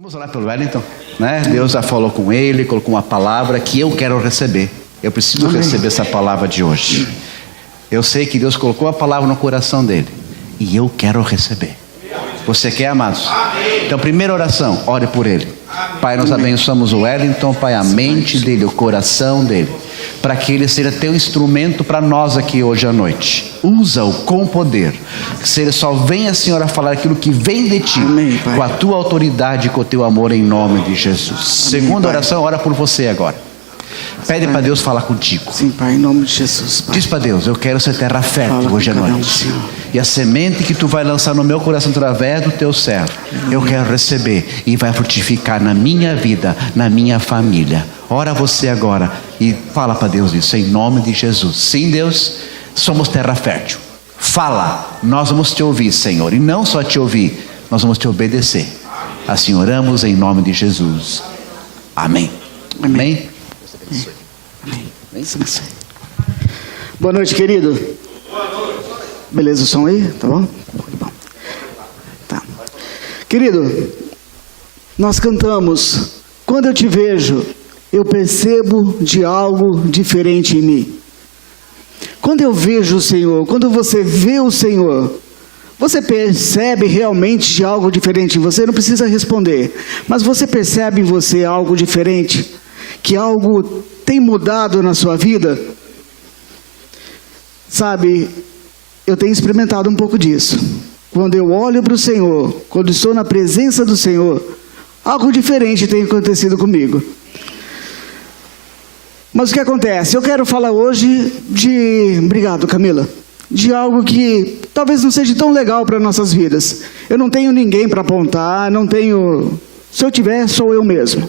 Vamos orar pelo Wellington, né? Deus já falou com ele, colocou uma palavra que eu quero receber. Eu preciso receber essa palavra de hoje. Eu sei que Deus colocou a palavra no coração dele e eu quero receber. Você quer, amados? Então, primeira oração, ore por ele. Pai, nós abençoamos o Wellington, Pai, a mente dele, o coração dele, para que ele seja teu instrumento para nós aqui hoje à noite. Usa-o com poder, que se ele só venha, Senhor, a falar aquilo que vem de ti, com a tua autoridade e com o teu amor, em nome de Jesus. Segunda oração, ora por você agora. Pede para Deus falar contigo. Sim, Pai, em nome de Jesus, Pai. Diz para Deus, eu quero ser terra fértil hoje à noite. E a semente que tu vai lançar no meu coração através do teu servo, eu quero receber e vai frutificar na minha vida, na minha família. Ora você agora e fala para Deus isso, em nome de Jesus. Sim, Deus, somos terra fértil. Fala, nós vamos te ouvir, Senhor. E não só te ouvir, nós vamos te obedecer. Assim oramos em nome de Jesus. Amém. Amém. Amém. Boa noite, querido. Boa noite. Beleza o som aí? Tá bom? Tá. Querido, nós cantamos: quando eu te vejo, eu percebo de algo diferente em mim. Quando eu vejo o Senhor, quando você vê o Senhor, você percebe realmente de algo diferente em você? Não precisa responder, mas você percebe em você algo diferente? Que algo tem mudado na sua vida? Sabe, eu tenho experimentado um pouco disso. Quando eu olho para o Senhor, quando estou na presença do Senhor, algo diferente tem acontecido comigo. Mas o que acontece? Eu quero falar hoje de... Obrigado, Camila. De algo que talvez não seja tão legal para nossas vidas. Eu não tenho ninguém para apontar, não tenho... Se eu tiver, sou eu mesmo.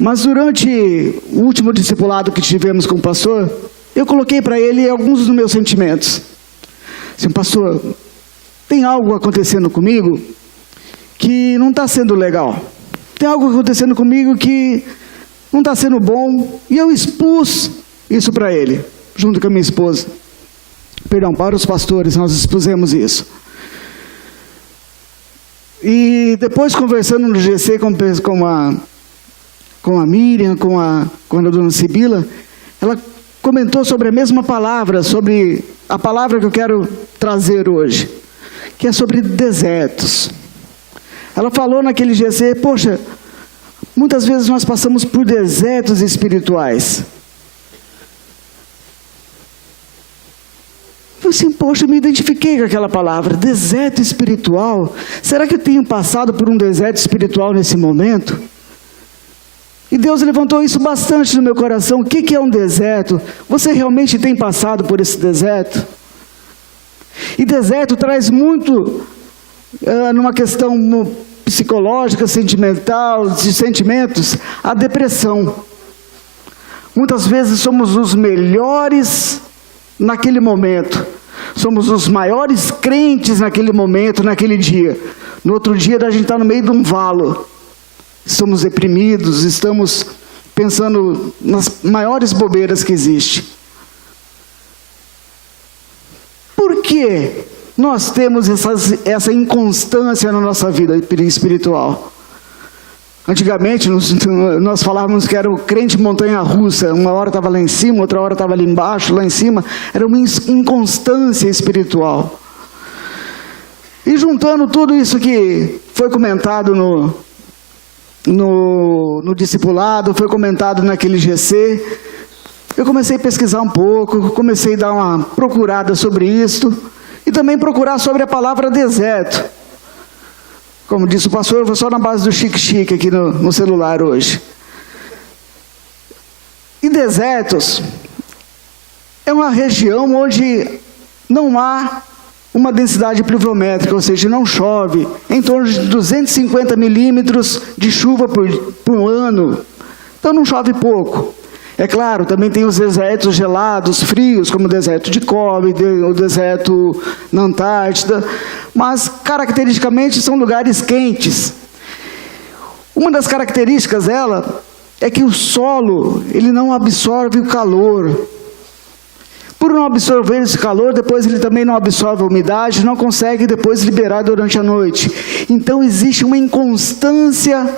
Mas durante o último discipulado que tivemos com o pastor, eu coloquei para ele alguns dos meus sentimentos. Assim, pastor, tem algo acontecendo comigo que não está sendo legal. Tem algo acontecendo comigo que não está sendo bom. E eu expus isso para ele, junto com a minha esposa. Perdão, para os pastores, nós expusemos isso. E depois, conversando no GC com a Miriam, com a dona Sibila, ela comentou sobre a mesma palavra, sobre a palavra que eu quero trazer hoje, que é sobre desertos. Ela falou naquele GC, poxa, muitas vezes nós passamos por desertos espirituais. Eu assim, poxa, eu me identifiquei com aquela palavra, deserto espiritual. Será que eu tenho passado por um deserto espiritual nesse momento? E Deus levantou isso bastante no meu coração. O que é um deserto? Você realmente tem passado por esse deserto? E deserto traz muito, numa questão psicológica, sentimental, de sentimentos, a depressão. Muitas vezes somos os melhores naquele momento. Somos os maiores crentes naquele momento, naquele dia. No outro dia a gente está no meio de um valo. Estamos deprimidos, estamos pensando nas maiores bobeiras que existem. Por que nós temos essa inconstância na nossa vida espiritual? Antigamente nós falávamos que era o crente montanha-russa. Uma hora estava lá em cima, outra hora estava ali embaixo, lá em cima. Era uma inconstância espiritual. E juntando tudo isso que foi comentado no discipulado, foi comentado naquele GC, eu comecei a pesquisar um pouco, comecei a dar uma procurada sobre isso, e também procurar sobre a palavra deserto. Como disse o pastor, eu vou só na base do chique-chique aqui no celular hoje. E desertos é uma região onde não há uma densidade pluviométrica, ou seja, não chove, em torno de 250 milímetros de chuva por ano. Então não chove pouco. É claro, também tem os desertos gelados, frios, como o deserto de Gobi, o deserto na Antártida, mas caracteristicamente são lugares quentes. Uma das características dela é que o solo, ele não absorve o calor. por não absorver esse calor, depois ele também não absorve a umidade, não consegue depois liberar durante a noite. Então existe uma inconstância,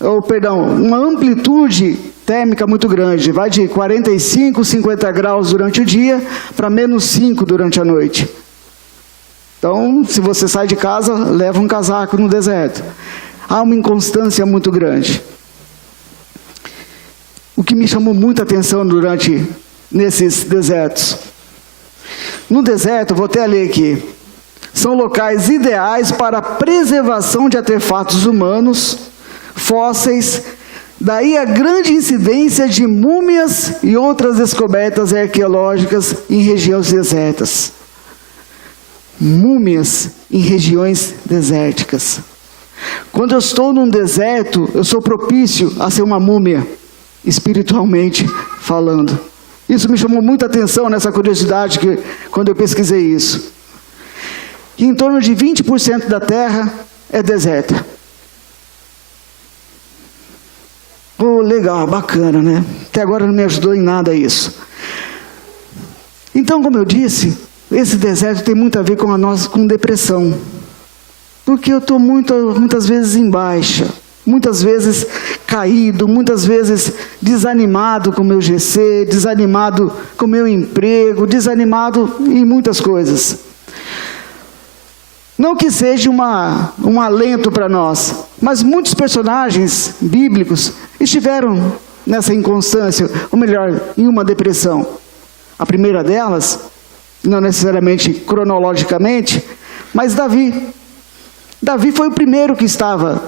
uma amplitude térmica muito grande. Vai de 45, 50 graus durante o dia para menos 5 durante a noite. Então, se você sai de casa, leva um casaco no deserto. Há uma inconstância muito grande. O que me chamou muita atenção nesses desertos. No deserto, vou até ler aqui, são locais ideais para a preservação de artefatos humanos, fósseis, daí a grande incidência de múmias e outras descobertas arqueológicas em regiões desertas. Múmias em regiões desérticas. Quando eu estou num deserto, eu sou propício a ser uma múmia, espiritualmente falando. Isso me chamou muita atenção nessa curiosidade quando eu pesquisei isso. E em torno de 20% da terra é deserta. Oh, legal, bacana, né? Até agora não me ajudou em nada isso. Então, como eu disse, esse deserto tem muito a ver com depressão. Porque eu estou muitas vezes em baixa, muitas vezes caído, muitas vezes desanimado com o meu GC, desanimado com o meu emprego, desanimado em muitas coisas. Não que seja um alento para nós, mas muitos personagens bíblicos estiveram nessa inconstância, ou melhor, em uma depressão. A primeira delas, não necessariamente cronologicamente, mas Davi. Davi foi o primeiro que estava,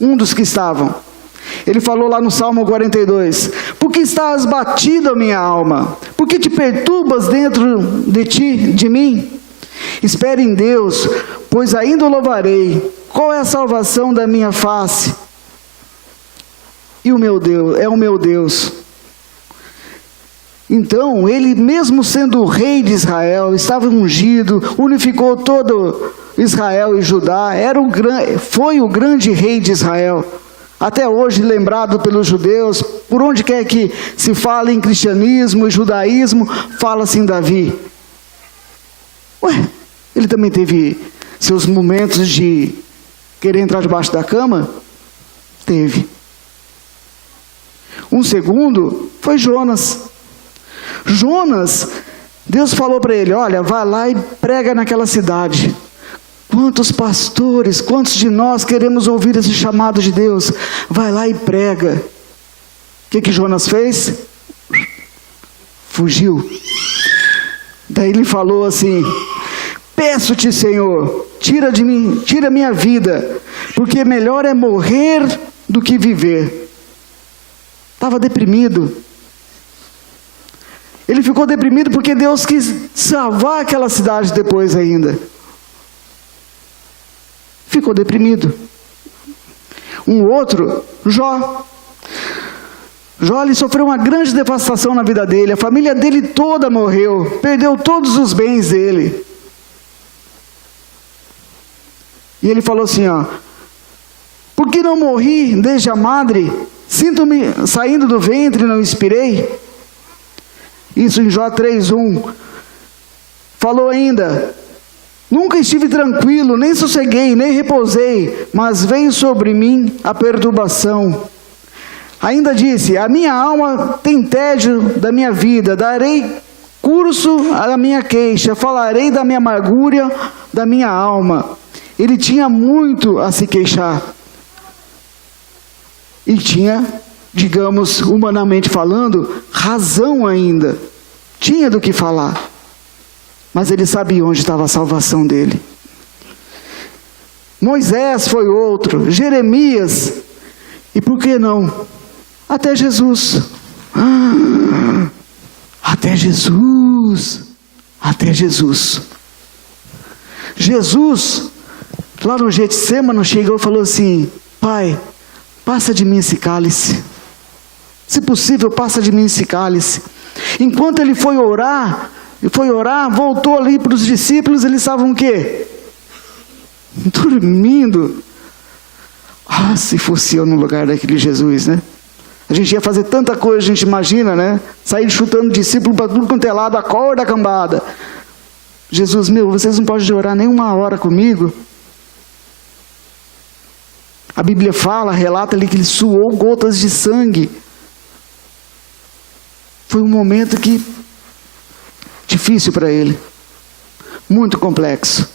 um dos que estavam. Ele falou lá no Salmo 42, por que estás batido a minha alma? Por que te perturbas dentro de mim? Espere em Deus, pois ainda o louvarei. Qual é a salvação da minha face? E o meu Deus, é o meu Deus. Então, ele mesmo sendo o rei de Israel, estava ungido, unificou todo Israel e Judá, foi o grande rei de Israel. Até hoje lembrado pelos judeus, por onde quer que se fale em cristianismo e judaísmo, fala-se em Davi. Ué, ele também teve seus momentos de querer entrar debaixo da cama? Teve. Um segundo foi Jonas. Jonas, Deus falou para ele, olha, vai lá e prega naquela cidade. Quantos pastores, quantos de nós queremos ouvir esse chamado de Deus? Vai lá e prega. O que Jonas fez? Fugiu. Daí ele falou assim, peço-te, Senhor, tira de mim, tira minha vida, porque melhor é morrer do que viver. Estava deprimido. Ele ficou deprimido porque Deus quis salvar aquela cidade depois ainda. Ficou deprimido. Um outro, Jó. Jó, ele sofreu uma grande devastação na vida dele. A família dele toda morreu. Perdeu todos os bens dele. E ele falou assim, ó. Por que não morri desde a madre? Sinto-me saindo do ventre e não expirei? Isso em Jó 3:1. Falou ainda, nunca estive tranquilo, nem sosseguei, nem repousei, mas veio sobre mim a perturbação. Ainda disse, a minha alma tem tédio da minha vida, darei curso à minha queixa, falarei da minha amargura, da minha alma. Ele tinha muito a se queixar. E tinha, digamos, humanamente falando, razão ainda. Tinha do que falar. Mas ele sabia onde estava a salvação dele. Moisés foi outro, Jeremias, e por que não? Até Jesus. Até Jesus. Até Jesus. Jesus, lá no Getsêmani, chegou e falou assim, Pai, passa de mim esse cálice. Se possível, passa de mim esse cálice. Enquanto ele foi orar, voltou ali para os discípulos, eles estavam o quê? Dormindo. Ah, se fosse eu no lugar daquele Jesus, né? A gente ia fazer tanta coisa, a gente imagina, né? Sair chutando discípulo para tudo quanto é lado, acorda, cambada. Jesus, vocês não podem orar nem uma hora comigo? A Bíblia relata ali que ele suou gotas de sangue. Foi um momento difícil para ele. Muito complexo.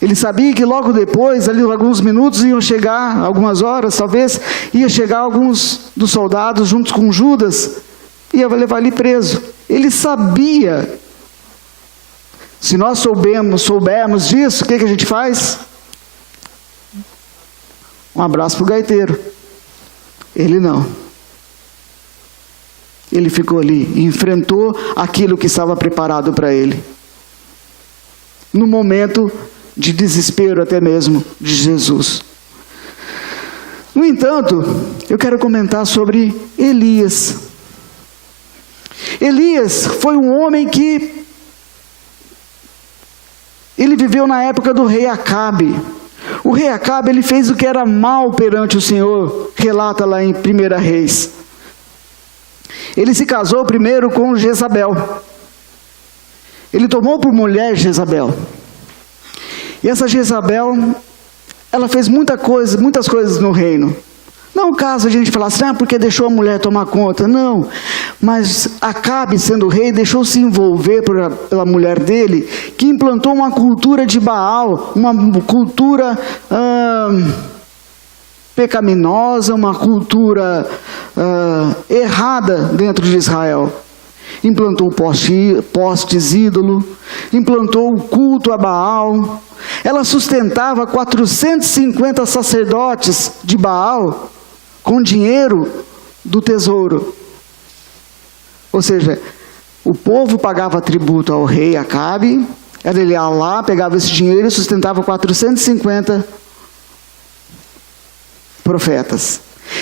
Ele sabia que logo depois, ali alguns minutos iam chegar, algumas horas talvez, ia chegar alguns dos soldados juntos com Judas, ia levar ele preso. Ele sabia. Se nós soubermos disso, o que a gente faz? Um abraço para o gaiteiro. Ele não. Ele ficou ali e enfrentou aquilo que estava preparado para ele. No momento de desespero até mesmo de Jesus. No entanto, eu quero comentar sobre Elias. Elias foi um homem que ele viveu na época do rei Acabe. O rei Acabe, ele fez o que era mal perante o Senhor, relata lá em 1 Reis. Ele se casou primeiro com Jezabel. Ele tomou por mulher Jezabel. E essa Jezabel, ela fez muitas coisas no reino. Não é o caso de a gente falar assim, porque deixou a mulher tomar conta. Não, mas Acabe, sendo rei, deixou-se envolver pela mulher dele, que implantou uma cultura de Baal, uma cultura pecaminosa, uma cultura errada dentro de Israel. Implantou postes ídolo, implantou o culto a Baal. Ela sustentava 450 sacerdotes de Baal com dinheiro do tesouro. Ou seja, o povo pagava tributo ao rei Acabe, ele ia lá, pegava esse dinheiro e sustentava 450 profetas.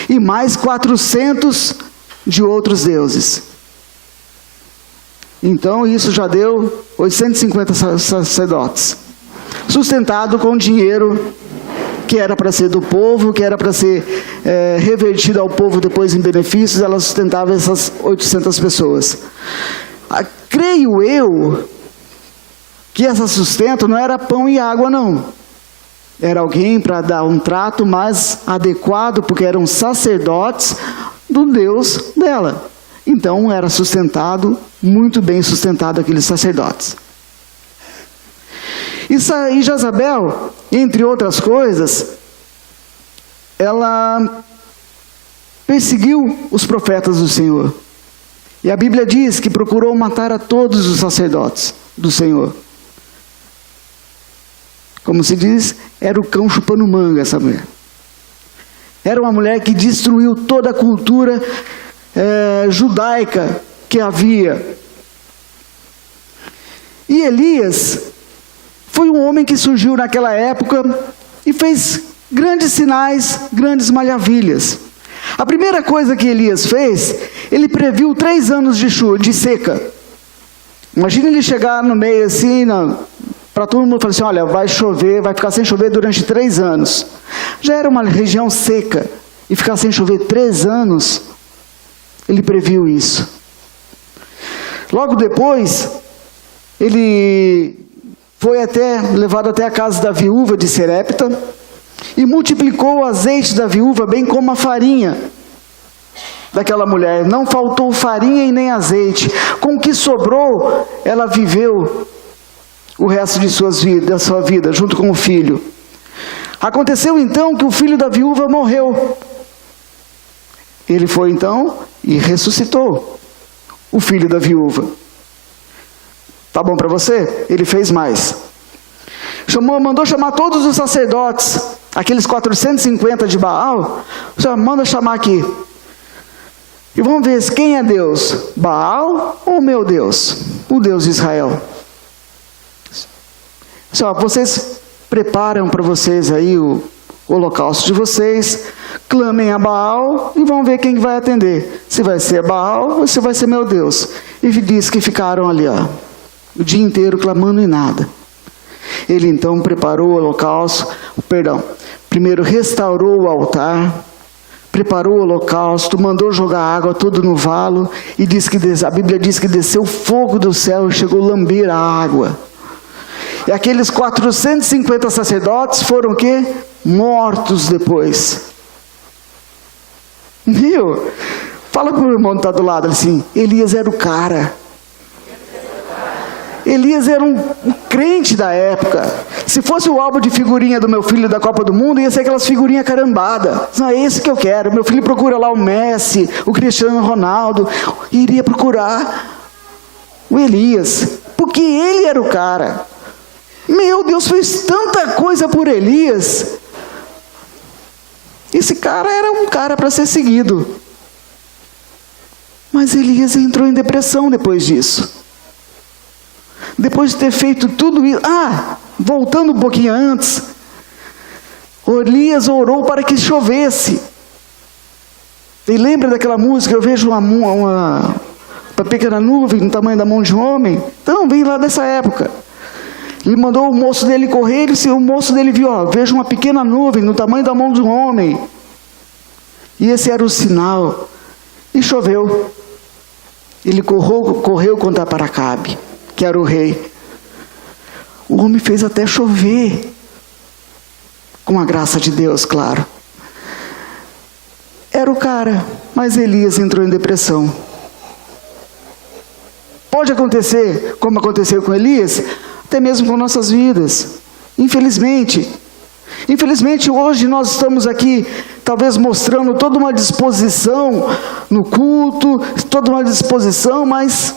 E mais 400 de outros deuses. Então isso já deu 850 sacerdotes. Sustentado com dinheiro que era para ser do povo, que era para ser revertido ao povo depois em benefícios, ela sustentava essas 800 pessoas. Creio eu que esse sustento não era pão e água, não. Era alguém para dar um trato mais adequado, porque eram sacerdotes do Deus dela. Então era sustentado, muito bem sustentado aqueles sacerdotes. E Jezabel, entre outras coisas, ela perseguiu os profetas do Senhor. E a Bíblia diz que procurou matar a todos os sacerdotes do Senhor. Como se diz, era o cão chupando manga essa mulher. Era uma mulher que destruiu toda a cultura judaica que havia. E Elias foi um homem que surgiu naquela época e fez grandes sinais, grandes maravilhas. A primeira coisa que Elias fez, ele previu 3 anos de seca. Imagina ele chegar no meio assim, para todo mundo falar assim, olha, vai chover, vai ficar sem chover durante 3 anos. Já era uma região seca, e ficar sem chover 3 anos, ele previu isso. Logo depois, ele foi levado até a casa da viúva de Serepta e multiplicou o azeite da viúva, bem como a farinha daquela mulher. Não faltou farinha e nem azeite. Com o que sobrou, ela viveu o resto da sua vida, junto com o filho. Aconteceu então que o filho da viúva morreu. Ele foi então e ressuscitou o filho da viúva. Tá bom para você? Ele fez mais. Mandou chamar todos os sacerdotes, aqueles 450 de Baal. Manda chamar aqui. E vamos ver quem é Deus, Baal ou meu Deus? O Deus de Israel. Vocês preparam para vocês aí o holocausto de vocês, clamem a Baal e vão ver quem vai atender. Se vai ser Baal ou se vai ser meu Deus. E diz que ficaram ali, o dia inteiro clamando e nada. Ele então preparou o holocausto, primeiro restaurou o altar, preparou o holocausto, mandou jogar água tudo no valo, e a Bíblia diz que desceu fogo do céu e chegou a lamber a água. E aqueles 450 sacerdotes foram o quê? Mortos depois. Viu? Fala para o irmão que está do lado assim, Elias era o cara. Elias era um crente da época. Se fosse o álbum de figurinha do meu filho da Copa do Mundo, ia ser aquelas figurinhas carambadas. Não é esse que eu quero. Meu filho procura lá o Messi, o Cristiano Ronaldo. Iria procurar o Elias, porque ele era o cara. Meu Deus, fez tanta coisa por Elias. Esse cara era um cara para ser seguido. Mas Elias entrou em depressão depois disso. Depois de ter feito tudo isso. Voltando um pouquinho antes. Elias orou para que chovesse. E lembra daquela música? Eu vejo uma pequena nuvem no tamanho da mão de um homem. Então, vem lá dessa época. Ele mandou o moço dele correr, e o moço dele viu, vejo uma pequena nuvem no tamanho da mão de um homem. E esse era o sinal. E choveu. Ele correu contra Acabe, que era o rei. O homem fez até chover. Com a graça de Deus, claro. Era o cara, mas Elias entrou em depressão. Pode acontecer, como aconteceu com Elias, até mesmo com nossas vidas. Infelizmente. Infelizmente, hoje nós estamos aqui, talvez mostrando toda uma disposição no culto, toda uma disposição, mas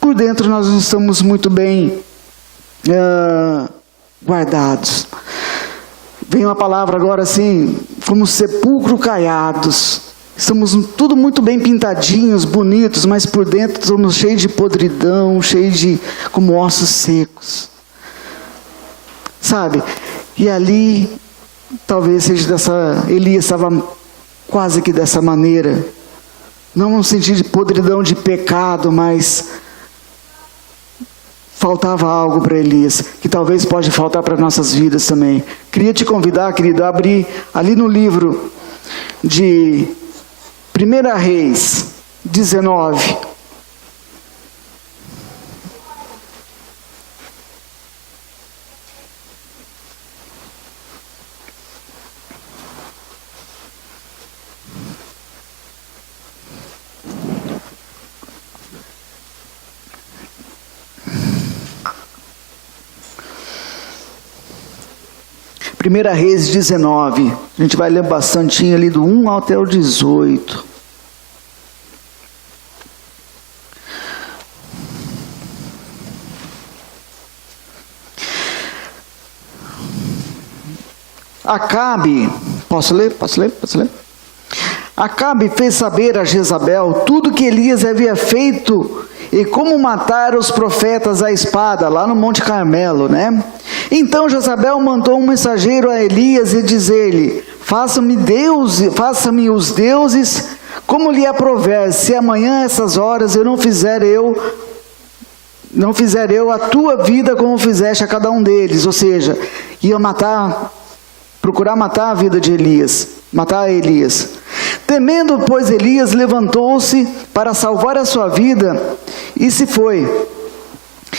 por dentro nós não estamos muito bem guardados. Vem uma palavra agora assim, como sepulcro caiados. Estamos tudo muito bem pintadinhos, bonitos, mas por dentro estamos cheios de podridão, cheios de como ossos secos. Sabe? E ali, talvez seja Elias estava quase que dessa maneira. Não no sentido de podridão, de pecado, mas faltava algo para Elias, que talvez pode faltar para nossas vidas também. Queria te convidar, querido, a abrir ali no livro de 1 Reis 19. Primeira Reis 19, a gente vai ler bastante ali do 1 até o 18. Acabe, posso ler? Acabe fez saber a Jezabel tudo que Elias havia feito e como matar os profetas à espada, lá no Monte Carmelo, né? Então Jezabel mandou um mensageiro a Elias e dizer-lhe: faça-me os deuses como lhe aprouver, se amanhã essas horas eu não fizer eu a tua vida como fizeste a cada um deles. Ou seja, ia procurar matar a vida de Elias, matar Elias. Temendo, pois, Elias levantou-se para salvar a sua vida e se foi.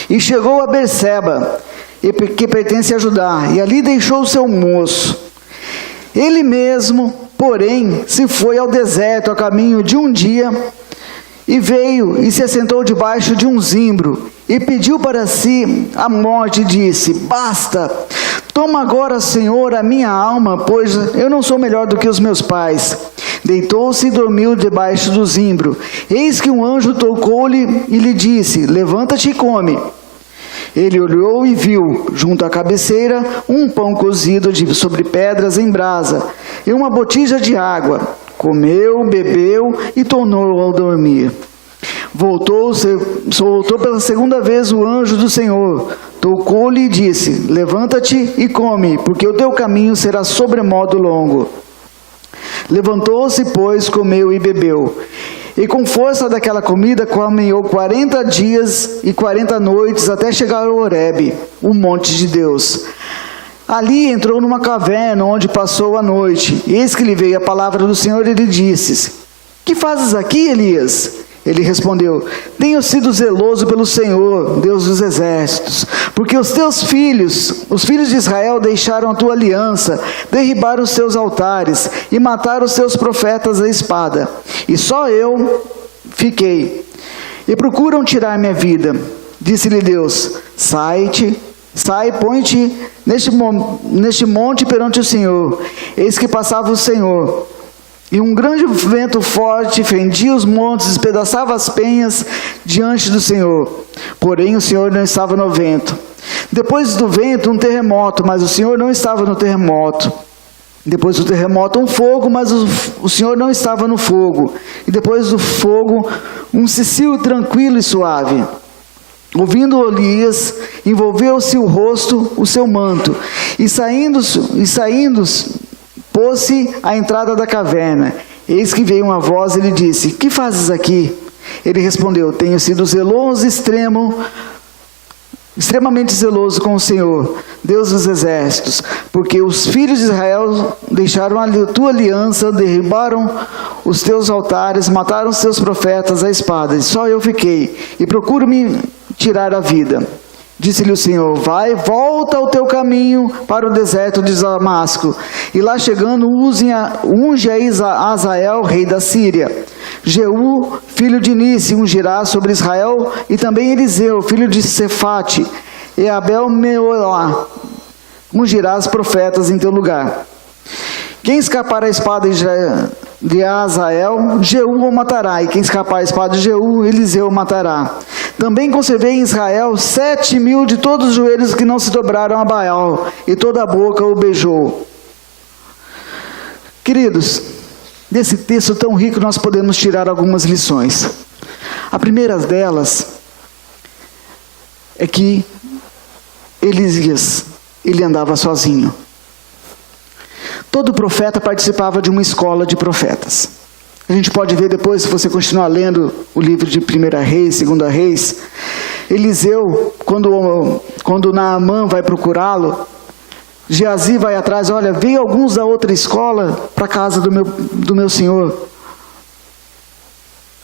E chegou a Berseba, que pertence a Judá, e ali deixou o seu moço. Ele mesmo, porém, se foi ao deserto a caminho de um dia, e veio e se assentou debaixo de um zimbro, e pediu para si a morte, e disse: basta, toma agora, Senhor, a minha alma, pois eu não sou melhor do que os meus pais. Deitou-se e dormiu debaixo do zimbro. Eis que um anjo tocou-lhe e lhe disse: levanta-te e come. Ele olhou e viu, junto à cabeceira, um pão cozido sobre pedras em brasa, e uma botija de água. Comeu, bebeu e tornou a dormir. Voltou pela segunda vez o anjo do Senhor, tocou-lhe e disse: levanta-te e come, porque o teu caminho será sobremodo longo. Levantou-se, pois, comeu e bebeu. E com força daquela comida caminhou 40 dias e 40 noites até chegar ao Horebe, o monte de Deus. Ali entrou numa caverna onde passou a noite. Eis que lhe veio a palavra do Senhor e lhe disse: que fazes aqui, Elias? Ele respondeu: tenho sido zeloso pelo Senhor, Deus dos exércitos, porque os teus filhos, os filhos de Israel, deixaram a tua aliança, derribaram os teus altares e mataram os teus profetas à espada. E só eu fiquei, e procuram tirar minha vida. Disse-lhe Deus: sai, põe-te neste monte perante o Senhor. Eis que passava o Senhor, e um grande vento forte fendia os montes, despedaçava as penhas diante do Senhor. Porém o Senhor não estava no vento. Depois do vento um terremoto, mas o Senhor não estava no terremoto. Depois do terremoto um fogo, mas o Senhor não estava no fogo. E depois do fogo um cicio tranquilo e suave. Ouvindo Elias, envolveu-se o rosto, o seu manto, e saindo, pôs-se à entrada da caverna. Eis que veio uma voz e lhe disse: que fazes aqui? Ele respondeu: tenho sido zeloso, extremamente zeloso com o Senhor, Deus dos exércitos, porque os filhos de Israel deixaram a tua aliança, derribaram os teus altares, mataram os teus profetas à espada, e só eu fiquei, e procuro me tirar a vida. Disse-lhe o Senhor: volta ao teu caminho para o deserto de Damasco, e lá chegando unge a Azael, rei da Síria. Jeú, filho de Nice, ungirá sobre Israel, e também Eliseu, filho de Sefate, e Abel Meolá, ungirá os profetas em teu lugar. Quem escapar à espada de Azael, Jeú o matará, e quem escapar à espada de Jeú, Eliseu o matará. Também conservei em Israel 7.000 de todos os joelhos que não se dobraram a Baal, e toda a boca o beijou. Queridos, desse texto tão rico nós podemos tirar algumas lições. A primeira delas é que Elias, ele andava sozinho. Todo profeta participava de uma escola de profetas. A gente pode ver depois, se você continuar lendo o livro de 1 Reis, 2 Reis, Eliseu, quando Naamã vai procurá-lo, Geazi vai atrás: olha, veio alguns da outra escola para a casa do meu senhor.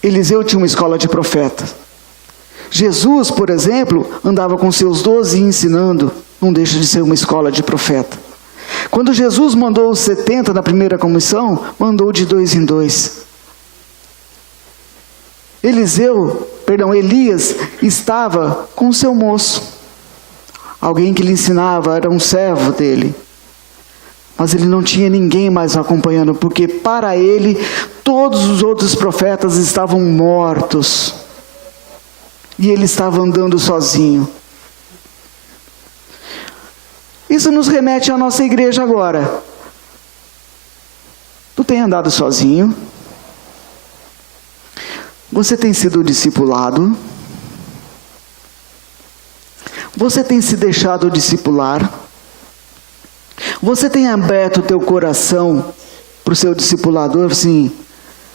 Eliseu tinha uma escola de profetas. Jesus, por exemplo, andava com seus 12 ensinando, não deixa de ser uma escola de profeta. Quando Jesus mandou os 70 na primeira comissão, mandou de 2 em 2. Elias estava com o seu moço. Alguém que lhe ensinava, era um servo dele. Mas ele não tinha ninguém mais acompanhando, porque para ele, todos os outros profetas estavam mortos. E ele estava andando sozinho. Isso nos remete à nossa igreja agora. Tu tem andado sozinho? Você tem sido discipulado? Você tem se deixado discipular? Você tem aberto o teu coração para o seu discipulador, assim,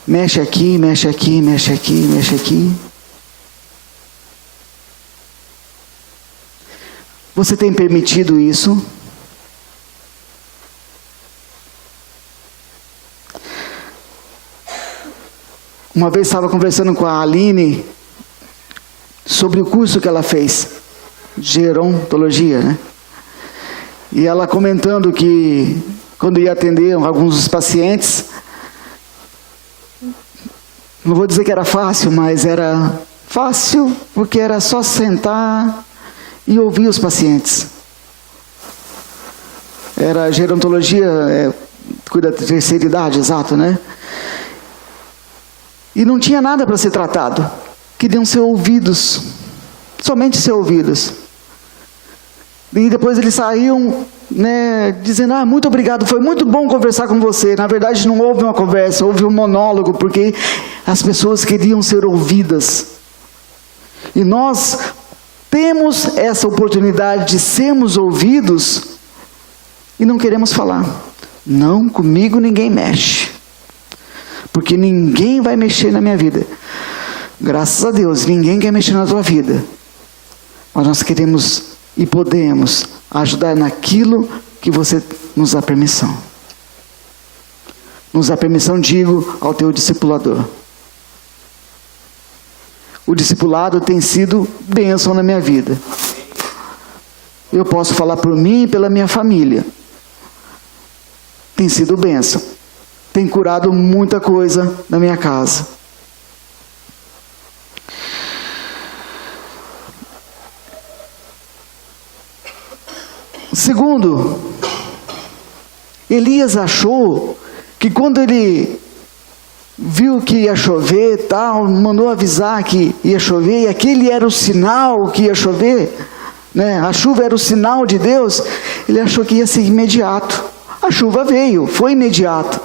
mexe aqui, mexe aqui, mexe aqui, mexe aqui? Você tem permitido isso? Uma vez estava conversando com a Aline sobre o curso que ela fez, gerontologia, né? E ela comentando que quando ia atender alguns dos pacientes, não vou dizer que era fácil, mas era fácil porque era só sentar e ouvir os pacientes. Era gerontologia, cuida da terceira idade, exato, né? E não tinha nada para ser tratado. Queriam ser ouvidos. Somente ser ouvidos. E depois eles saíam, né, dizendo: muito obrigado, foi muito bom conversar com você. Na verdade não houve uma conversa, houve um monólogo, porque as pessoas queriam ser ouvidas. E nós temos essa oportunidade de sermos ouvidos e não queremos falar. Não, comigo ninguém mexe. Porque ninguém vai mexer na minha vida. Graças a Deus, ninguém quer mexer na tua vida. Mas nós queremos e podemos ajudar naquilo que você nos dá permissão. Nos dá permissão, digo, ao teu discipulador. O discipulado tem sido bênção na minha vida. Eu posso falar por mim e pela minha família. Tem sido bênção. Tem curado muita coisa na minha casa. Segundo, Elias achou que quando ele viu que ia chover, tal, mandou avisar que ia chover, e aquele era o sinal que ia chover, né? A chuva era o sinal de Deus, ele achou que ia ser imediato. A chuva veio, foi imediato.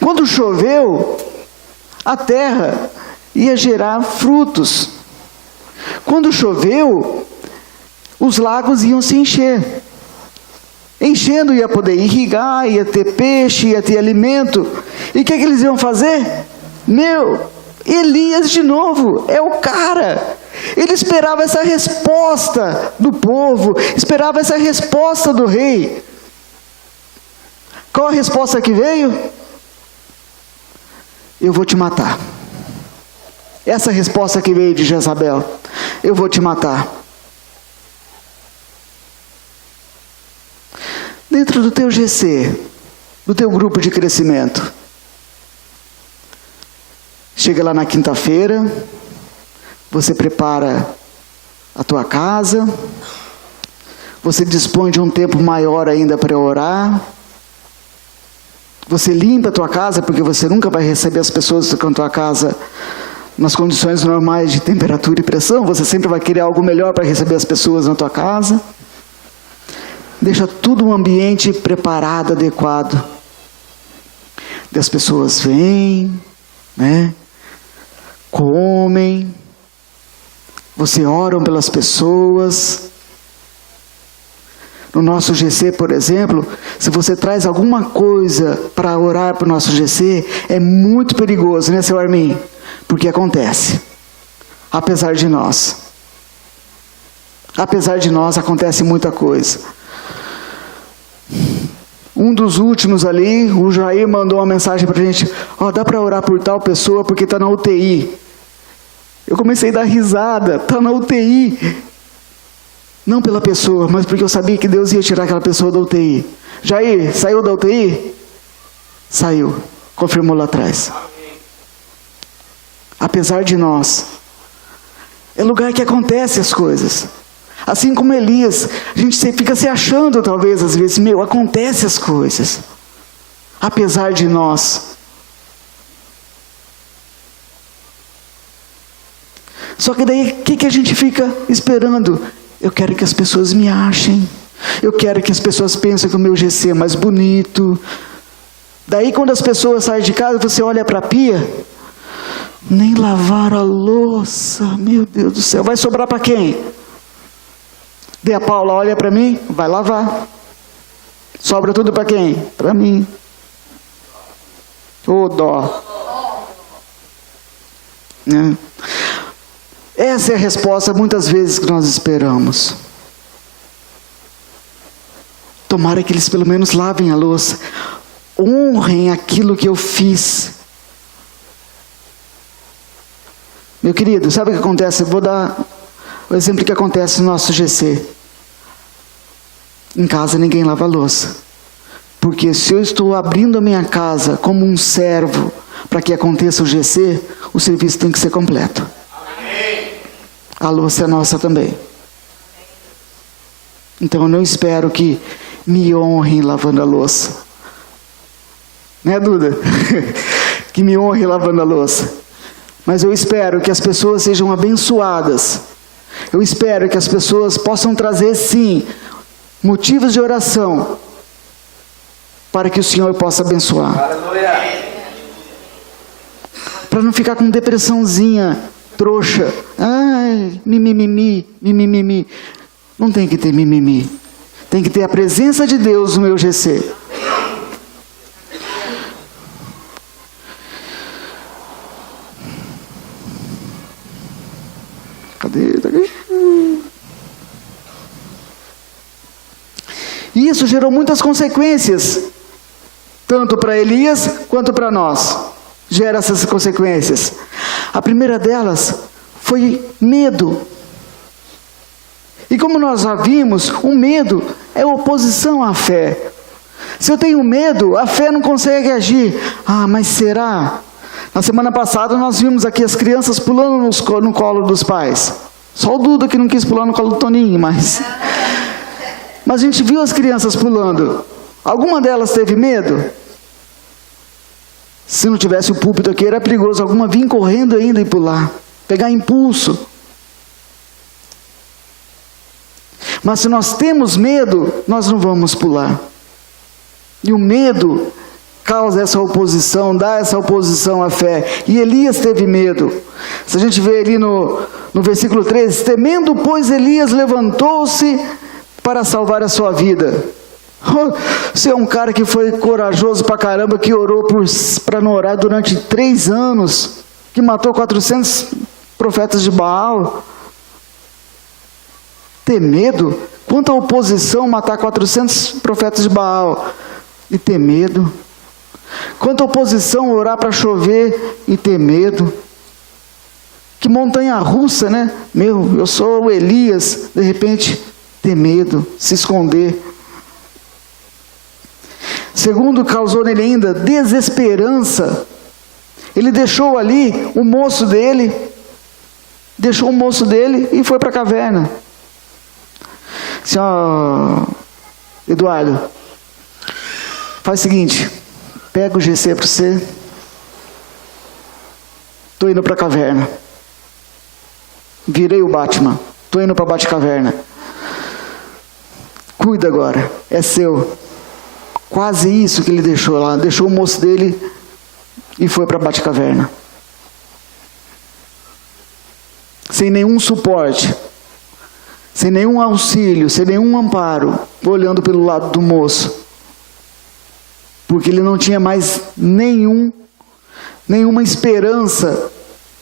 Quando choveu, a terra ia gerar frutos. Quando choveu, os lagos iam se encher. Enchendo ia poder irrigar, ia ter peixe, ia ter alimento. E o que eles iam fazer? Elias de novo, é o cara. Ele esperava essa resposta do povo, esperava essa resposta do rei. Qual a resposta que veio? Eu vou te matar. Essa resposta que veio de Jezabel. Eu vou te matar. Dentro do teu GC, do teu grupo de crescimento. Chega lá na quinta-feira, você prepara a tua casa, você dispõe de um tempo maior ainda para orar, você limpa a tua casa, porque você nunca vai receber as pessoas com a tua casa nas condições normais de temperatura e pressão, você sempre vai querer algo melhor para receber as pessoas na tua casa. Deixa tudo um ambiente preparado, adequado. E as pessoas vêm, né? Comem. Você ora pelas pessoas. No nosso GC, por exemplo, se você traz alguma coisa para orar para o nosso GC, é muito perigoso, né, seu Armin? Porque acontece. Apesar de nós. Apesar de nós, acontece muita coisa. Um dos últimos ali, o Jair mandou uma mensagem para a gente: dá para orar por tal pessoa porque está na UTI. Eu comecei a dar risada, está na UTI. Não pela pessoa, mas porque eu sabia que Deus ia tirar aquela pessoa da UTI. Jair, saiu da UTI? Saiu, confirmou lá atrás. Apesar de nós, é lugar que acontece as coisas. Assim como Elias, a gente fica se achando talvez às vezes, acontece as coisas. Apesar de nós. Só que daí, o que a gente fica esperando? Eu quero que as pessoas me achem. Eu quero que as pessoas pensem que o meu GC é mais bonito. Daí quando as pessoas saem de casa, você olha para a pia, nem lavar a louça, meu Deus do céu, vai sobrar para quem? Daí a Paula olha para mim, vai lavar. Sobra tudo para quem? Para mim. Ô dó. Né? Essa é a resposta muitas vezes que nós esperamos. Tomara que eles pelo menos lavem a louça. Honrem aquilo que eu fiz. Meu querido, sabe o que acontece? Eu vou dar o exemplo que acontece no nosso GC. Em casa ninguém lava a louça. Porque se eu estou abrindo a minha casa como um servo para que aconteça o GC, o serviço tem que ser completo. Amém. A louça é nossa também. Então eu não espero que me honrem lavando a louça. Né, Duda? Que me honrem lavando a louça. Mas eu espero que as pessoas sejam abençoadas. Eu espero que as pessoas possam trazer, sim, motivos de oração para que o Senhor possa abençoar. Para não ficar com depressãozinha, trouxa. Ai, mimimi. Não tem que ter mimimi. Tem que ter a presença de Deus no meu GC. Cadê? isso gerou muitas consequências, tanto para Elias quanto para nós. Gera essas consequências. A primeira delas foi medo. E como nós já vimos, o medo é oposição à fé. Se eu tenho medo, a fé não consegue agir. Ah, mas será? Na semana passada nós vimos aqui as crianças pulando no colo dos pais. Só o Duda que não quis pular no colo do Toninho, mas a gente viu as crianças pulando. Alguma delas teve medo? Se não tivesse o púlpito aqui, era perigoso alguma vir correndo ainda e pular, pegar impulso. Mas se nós temos medo, nós não vamos pular. E o medo causa essa oposição, dá essa oposição à fé. E Elias teve medo. Se a gente vê ali no versículo 13, temendo, pois, Elias levantou-se para salvar a sua vida. Você é um cara que foi corajoso pra caramba, que orou para não orar durante 3 anos, que matou 400 profetas de Baal. Ter medo? Quanta oposição matar 400 profetas de Baal e ter medo. Quanta oposição orar para chover e ter medo. Que montanha russa, né? Eu sou o Elias, de repente ter medo, se esconder. Segundo, causou nele ainda desesperança. Ele deixou ali o moço dele, e foi para a caverna. Assim, ó, Eduardo, faz o seguinte, pega o GC para você, estou indo para a caverna. Virei o Batman, estou indo para a Batcaverna. Cuida agora, é seu. Quase isso que ele deixou lá. Deixou o moço dele e foi para a Batcaverna. Sem nenhum suporte, sem nenhum auxílio, sem nenhum amparo, olhando pelo lado do moço. Porque ele não tinha mais nenhuma esperança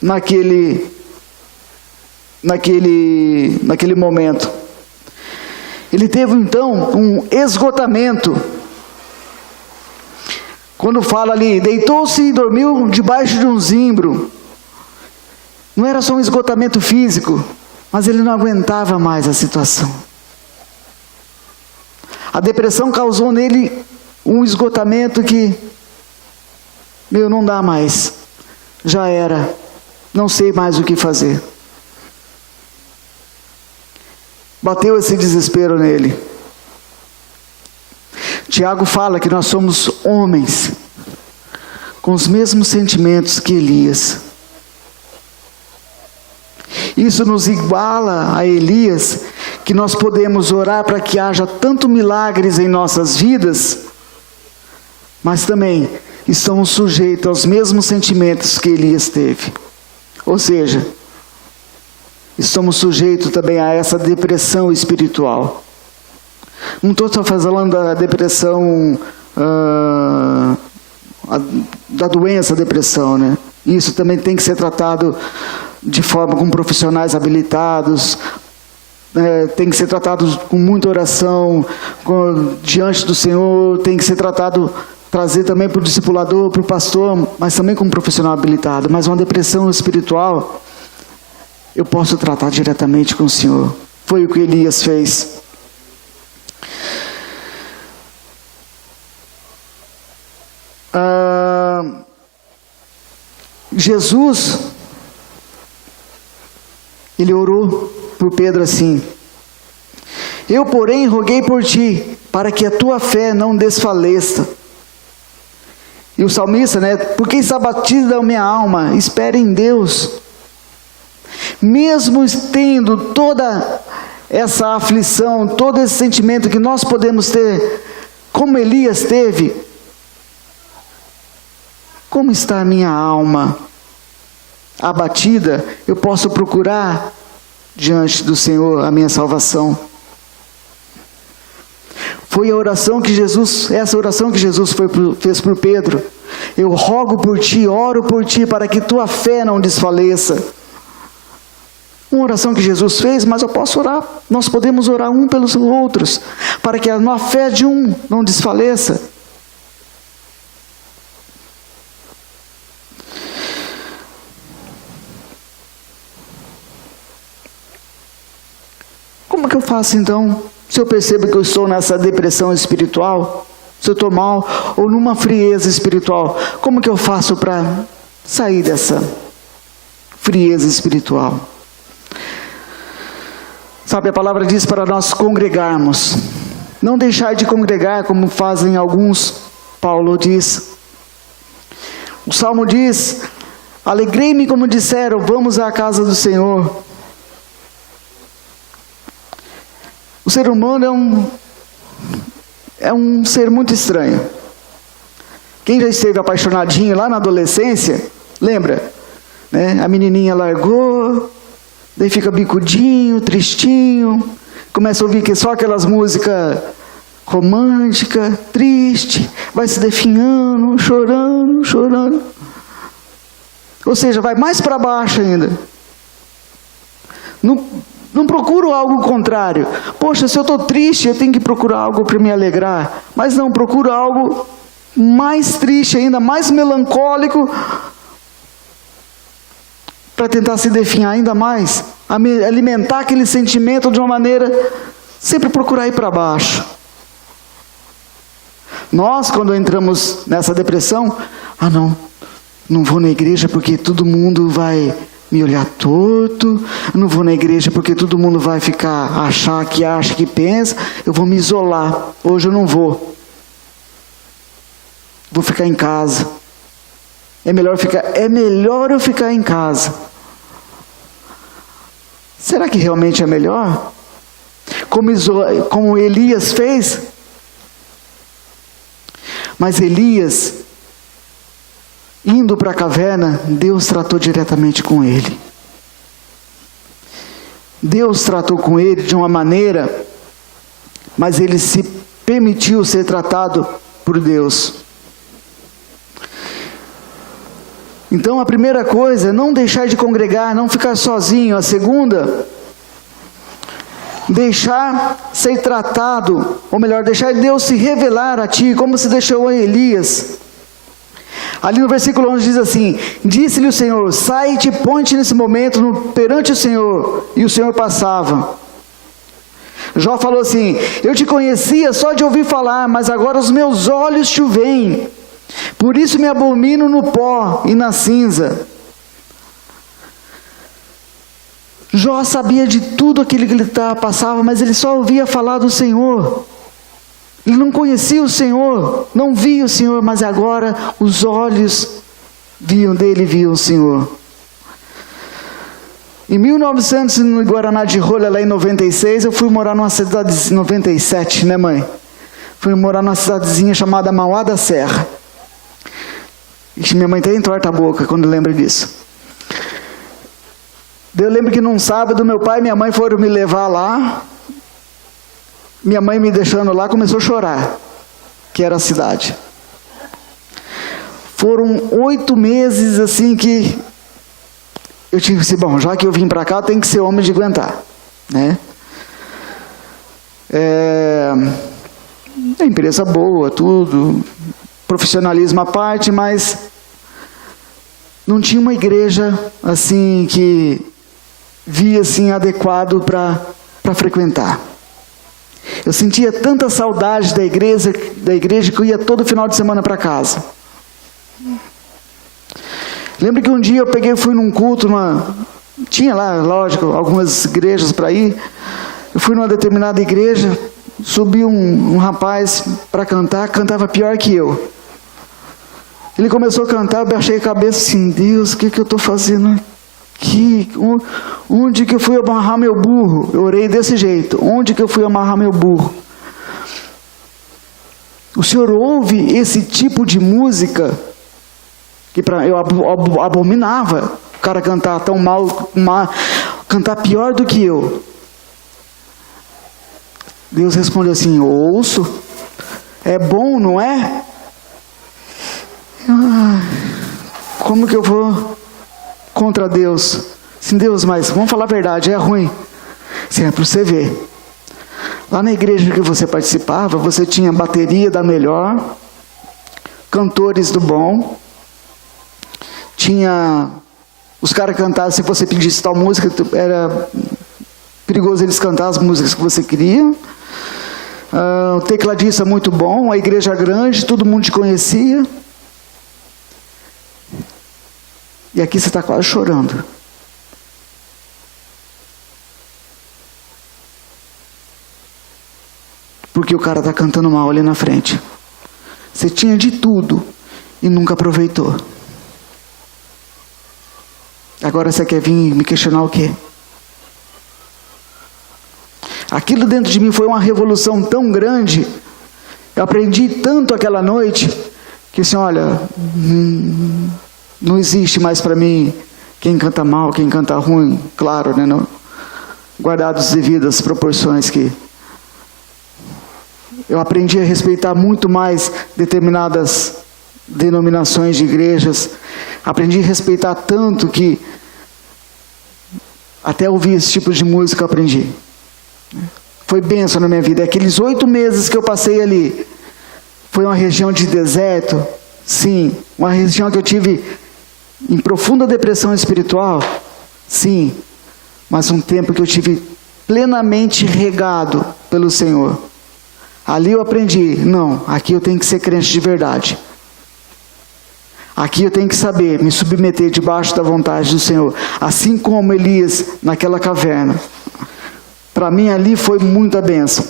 naquele momento. Ele teve então um esgotamento. Quando fala ali, deitou-se e dormiu debaixo de um zimbro. Não era só um esgotamento físico, mas ele não aguentava mais a situação. A depressão causou nele um esgotamento que, não dá mais. Já era. Não sei mais o que fazer. Bateu esse desespero nele. Tiago fala que nós somos homens com os mesmos sentimentos que Elias. Isso nos iguala a Elias, que nós podemos orar para que haja tanto milagres em nossas vidas, mas também estamos sujeitos aos mesmos sentimentos que Elias teve. Ou seja, estamos sujeitos também a essa depressão espiritual. Não estou só falando da depressão, da doença depressão, né? Isso também tem que ser tratado de forma com profissionais habilitados, tem que ser tratado com muita oração, diante do Senhor, tem que ser tratado, trazer também para o discipulador, para o pastor, mas também com um profissional habilitado. Mas uma depressão espiritual, eu posso tratar diretamente com o Senhor. Foi o que Elias fez. Jesus, ele orou por Pedro assim: eu, porém, roguei por ti, para que a tua fé não desfaleça. E o salmista, porque está batida a minha alma, espere em Deus. Mesmo tendo toda essa aflição, todo esse sentimento que nós podemos ter, como Elias teve, como está a minha alma abatida, eu posso procurar diante do Senhor a minha salvação. Foi a oração que Jesus, essa oração que Jesus fez por Pedro. Eu rogo por ti, oro por ti, para que tua fé não desfaleça. uma oração que Jesus fez, mas eu posso orar. Nós podemos orar um pelos outros, para que a fé de um não desfaleça. Como que eu faço então, se eu percebo que eu estou nessa depressão espiritual, se eu estou mal, ou numa frieza espiritual, como que eu faço para sair dessa frieza espiritual? Sabe, a palavra diz para nós congregarmos, não deixar de congregar como fazem alguns. Paulo diz, o Salmo diz, alegrei-me como disseram, vamos à casa do Senhor. O ser humano é um ser muito estranho. Quem já esteve apaixonadinho lá na adolescência, lembra? Né? A menininha largou, daí fica bicudinho, tristinho, começa a ouvir que só aquelas músicas românticas, triste, vai se definhando, chorando, chorando. Ou seja, vai mais para baixo ainda. Não procuro algo contrário. Poxa, se eu estou triste, eu tenho que procurar algo para me alegrar. Mas não, procuro algo mais triste ainda, mais melancólico, para tentar se definhar ainda mais, alimentar aquele sentimento de uma maneira, sempre procurar ir para baixo. Nós, quando entramos nessa depressão, não vou na igreja porque todo mundo vai me olhar torto, eu não vou na igreja porque todo mundo vai achar que pensa, eu vou me isolar, hoje eu não vou ficar em casa, é melhor eu ficar em casa. Será que realmente é melhor? Como Elias fez? Mas Elias, indo para a caverna, Deus tratou diretamente com ele. Deus tratou com ele de uma maneira, mas ele se permitiu ser tratado por Deus. Então a primeira coisa é não deixar de congregar, não ficar sozinho. A segunda, deixar ser tratado, ou melhor, deixar Deus se revelar a ti, como se deixou a Elias. Ali no versículo 11 diz assim, disse-lhe o Senhor, sai-te, põe-te nesse momento perante o Senhor, e o Senhor passava. Jó falou assim, eu te conhecia só de ouvir falar, mas agora os meus olhos te veem, por isso me abomino no pó e na cinza. Jó sabia de tudo aquilo que ele passava, mas ele só ouvia falar do Senhor. Ele não conhecia o Senhor, não via o Senhor, mas agora os olhos viam o Senhor. Em 1900, no Guaraná de Rolha, lá em 96, eu fui morar numa cidade, 97, né mãe? Fui morar numa cidadezinha chamada Mauá da Serra. Ixi, minha mãe até entorta a boca quando lembra disso. Eu lembro que num sábado, meu pai e minha mãe foram me levar lá. Minha mãe me deixando lá, começou a chorar, que era a cidade. Foram 8 meses assim que eu tive que dizer, bom, já que eu vim para cá, tem que ser homem de aguentar, né? Empresa boa, tudo, profissionalismo à parte, mas não tinha uma igreja assim que via assim adequado para frequentar. Eu sentia tanta saudade da igreja que eu ia todo final de semana para casa. Lembro que um dia eu fui num culto, tinha lá, lógico, algumas igrejas para ir. Eu fui numa determinada igreja, subi um rapaz para cantar, cantava pior que eu. Ele começou a cantar, eu baixei a cabeça assim, Deus, o que eu estou fazendo aqui? Onde que eu fui amarrar meu burro? Eu orei desse jeito, onde que eu fui amarrar meu burro? O Senhor ouve esse tipo de música, que eu abominava, o cara cantar tão mal, cantar pior do que eu. Deus respondeu assim, ouço, é bom, não é? Como que eu vou contra Deus? Sim, Deus, mas vamos falar a verdade, é ruim. Sim, é para você ver. Lá na igreja que você participava, você tinha bateria da melhor, cantores do bom, tinha os caras cantavam, se você pedisse tal música, era perigoso eles cantar as músicas que você queria. O tecladista muito bom, a igreja grande, todo mundo te conhecia. E aqui você está quase chorando. Porque o cara está cantando mal ali na frente. Você tinha de tudo e nunca aproveitou. Agora você quer vir me questionar o quê? Aquilo dentro de mim foi uma revolução tão grande. Eu aprendi tanto aquela noite que assim, olha, não existe mais para mim quem canta mal, quem canta ruim, claro, né? Não, guardados as devidas proporções que eu aprendi a respeitar muito mais determinadas denominações de igrejas. Aprendi a respeitar tanto que até ouvir esse tipo de música eu aprendi. Foi bênção na minha vida. Aqueles 8 meses que eu passei ali, foi uma região de deserto, sim. Uma região que eu tive em profunda depressão espiritual, sim. Mas um tempo que eu tive plenamente regado pelo Senhor. Ali eu aprendi, não, aqui eu tenho que ser crente de verdade. Aqui eu tenho que saber me submeter debaixo da vontade do Senhor. Assim como Elias naquela caverna. Para mim ali foi muita bênção.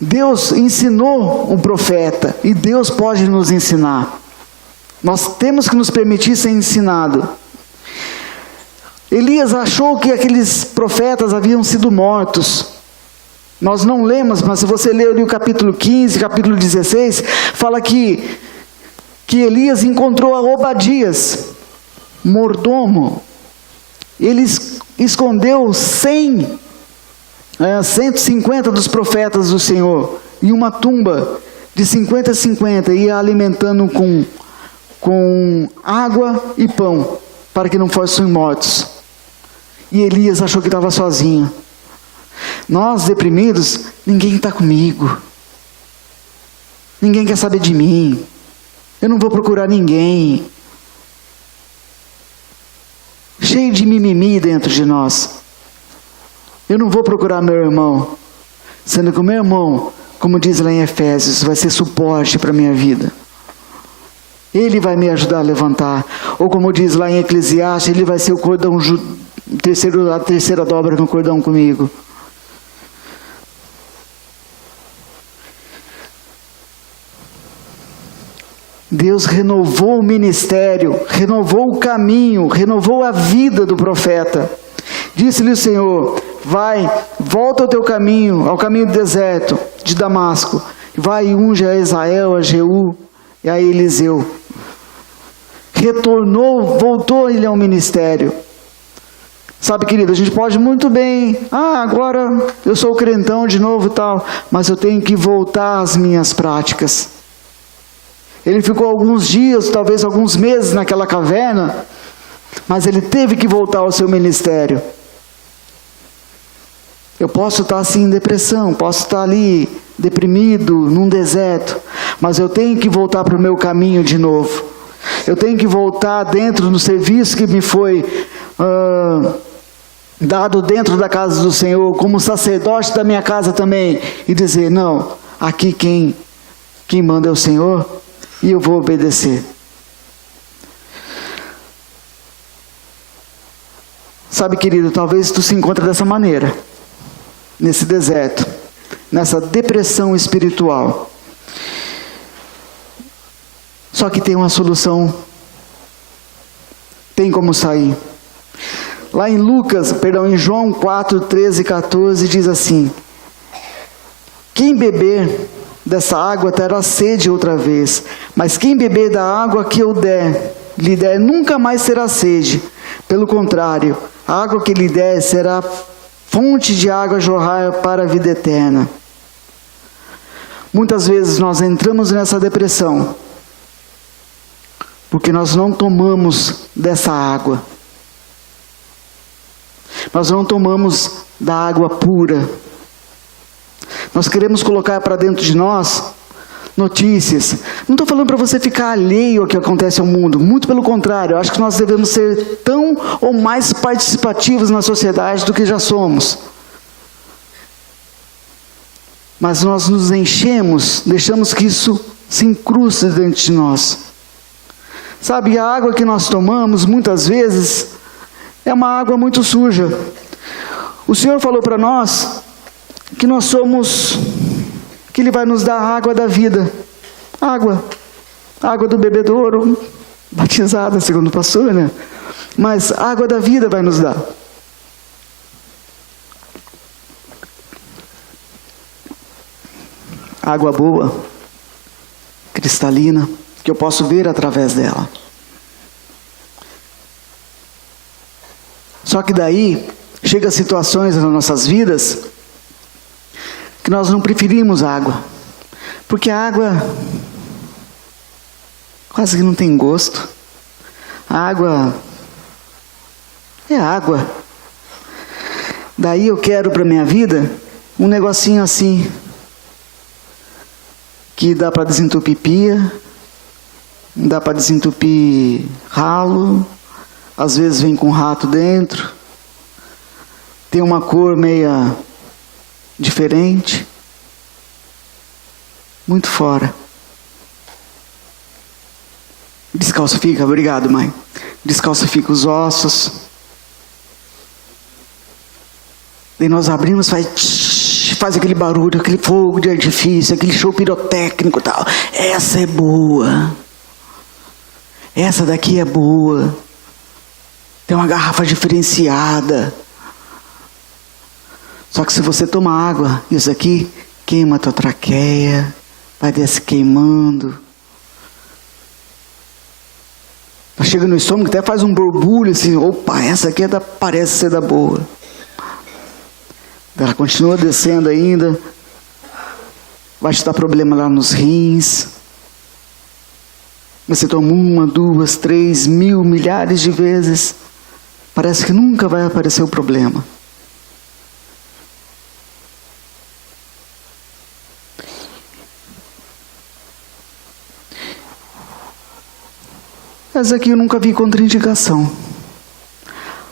Deus ensinou um profeta e Deus pode nos ensinar. Nós temos que nos permitir ser ensinado. Elias achou que aqueles profetas haviam sido mortos. Nós não lemos, mas se você ler ali o capítulo 15, capítulo 16, fala que Elias encontrou a Obadias, mordomo. Ele escondeu 150 dos profetas do Senhor em uma tumba de 50 a 50, ia alimentando com água e pão, para que não fossem mortos. E Elias achou que estava sozinho. Nós deprimidos, ninguém está comigo. Ninguém quer saber de mim. Eu não vou procurar ninguém. Cheio de mimimi dentro de nós. Eu não vou procurar meu irmão. Sendo que o meu irmão, como diz lá em Efésios, vai ser suporte para a minha vida. Ele vai me ajudar a levantar. Ou como diz lá em Eclesiastes, ele vai ser o cordão, a terceira dobra no cordão comigo. Deus renovou o ministério, renovou o caminho, renovou a vida do profeta. Disse-lhe o Senhor, vai, volta ao teu caminho, ao caminho do deserto de Damasco. Vai e unge a Israel, a Jeú e a Eliseu. Retornou, voltou ele ao ministério. Sabe, querido, a gente pode muito bem, agora eu sou crentão de novo e tal, mas eu tenho que voltar às minhas práticas. Ele ficou alguns dias, talvez alguns meses naquela caverna, mas ele teve que voltar ao seu ministério. Eu posso estar assim em depressão, posso estar ali deprimido, num deserto, mas eu tenho que voltar para o meu caminho de novo. Eu tenho que voltar dentro do serviço que me foi dado dentro da casa do Senhor, como sacerdote da minha casa também, e dizer, não, aqui quem manda é o Senhor, e eu vou obedecer. Sabe, querido, talvez tu se encontre dessa maneira, nesse deserto, nessa depressão espiritual. Só que tem uma solução, tem como sair. Lá em João 4, 13 e 14 diz assim: quem beber dessa água terá sede outra vez, mas quem beber da água que eu lhe der, nunca mais terá sede. Pelo contrário, a água que lhe der será fonte de água a jorrar para a vida eterna. Muitas vezes nós entramos nessa depressão Porque nós não tomamos dessa água. Nós não tomamos da água pura. Nós queremos colocar para dentro de nós notícias. Não estou falando para você ficar alheio ao que acontece ao mundo. Muito pelo contrário, eu acho que nós devemos ser tão ou mais participativos na sociedade do que já somos. Mas nós nos enchemos, deixamos que isso se incruste dentro de nós. Sabe, a água que nós tomamos, muitas vezes, é uma água muito suja. O Senhor falou para nós que nós somos, que Ele vai nos dar a água da vida. Água do bebedouro, batizada, segundo o pastor, né? Mas a água da vida vai nos dar. Água boa, cristalina, que eu posso ver através dela. Só que daí, chega situações nas nossas vidas que nós não preferimos água. Porque a água quase que não tem gosto. A água é água. Daí eu quero para minha vida um negocinho assim, que dá para desentupir pia, dá para desentupir ralo, às vezes vem com rato dentro, tem uma cor meia diferente, muito fora. Descalcifica, obrigado, mãe. Descalcifica os ossos. Daí nós abrimos, faz aquele barulho, aquele fogo de artifício, aquele show pirotécnico e tal. Essa é boa. Essa daqui é boa. Tem uma garrafa diferenciada. Só que se você toma água, isso aqui queima a tua traqueia, vai descer queimando. Chega no estômago, até faz um borbulho assim, opa, essa aqui parece ser da boa. Ela continua descendo ainda, vai te dar problema lá nos rins. Você toma 1, 2, 3, 1000, milhares de vezes, parece que nunca vai aparecer o problema. Essa aqui eu nunca vi contraindicação.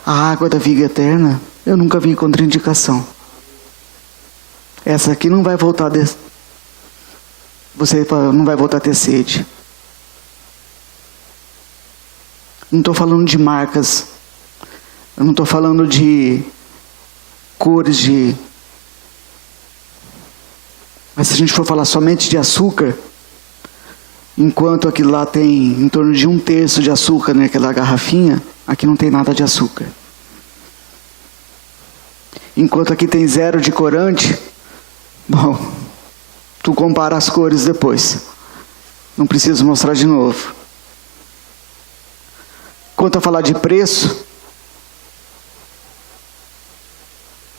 A água da vida eterna, eu nunca vi contraindicação. Essa aqui não vai voltar você não vai voltar a ter sede. Não estou falando de marcas. Eu não estou falando de cores de... Mas se a gente for falar somente de açúcar, enquanto aquilo lá tem em torno de 1/3 de açúcar naquela garrafinha, aqui não tem nada de açúcar. Enquanto aqui tem 0 de corante, bom, tu compara as cores depois. Não preciso mostrar de novo. Quanto a falar de preço,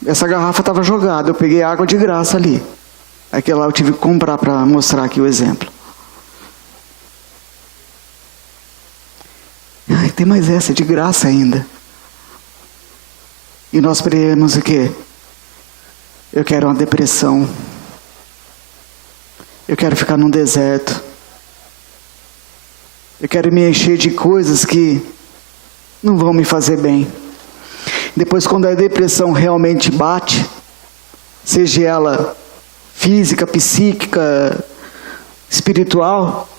essa garrafa estava jogada, eu peguei água de graça ali. Aquela eu tive que comprar para mostrar aqui o exemplo. Ai, tem mais essa, de graça ainda. E nós queremos o quê? Eu quero uma depressão. Eu quero ficar num deserto. Eu quero me encher de coisas que não vão me fazer bem. Depois, quando a depressão realmente bate, seja ela física, psíquica, espiritual,